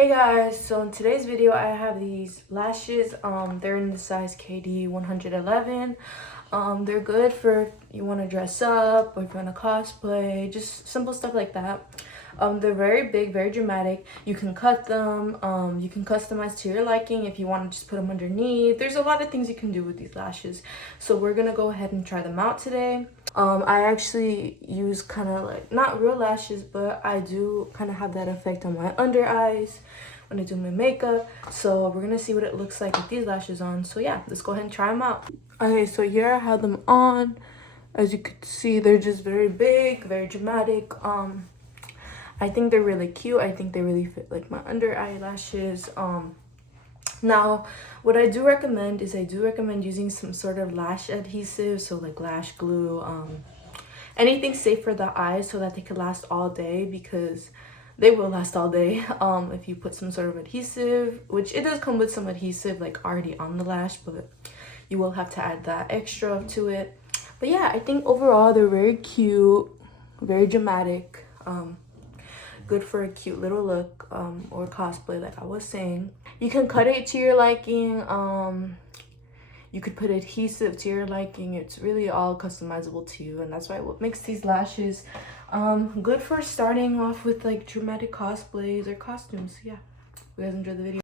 Hey guys, so in today's video I have these lashes. They're in the size KD 111. They're good for if you want to dress up or if you want to cosplay, just simple stuff like that. They're very big, very dramatic. You can cut them, you can customize to your liking if you want to just put them underneath. There's a lot of things you can do with these lashes, so we're gonna go ahead and try them out today. I actually use kind of like not real lashes, but I do kind of have that effect on my under eyes when I do my makeup. So we're gonna see what it looks like with these lashes on. So yeah, let's go ahead and try them out. Okay, so here I have them on. As you can see, they're just very big, very dramatic. I think they're really cute. I think they really fit like my under eyelashes. Now, what I do recommend is using some sort of lash adhesive, so like lash glue, anything safe for the eyes so that they can last all day, because they will last all day if you put some sort of adhesive, which it does come with some adhesive like already on the lash, but you will have to add that extra to it. But yeah, I think overall they're very cute, very dramatic, good for a cute little look or cosplay like I was saying. You can cut it to your liking, you could put adhesive to your liking. It's really all customizable to you, and that's why what makes these lashes good for starting off with like dramatic cosplays or costumes. Yeah, you guys enjoy the video.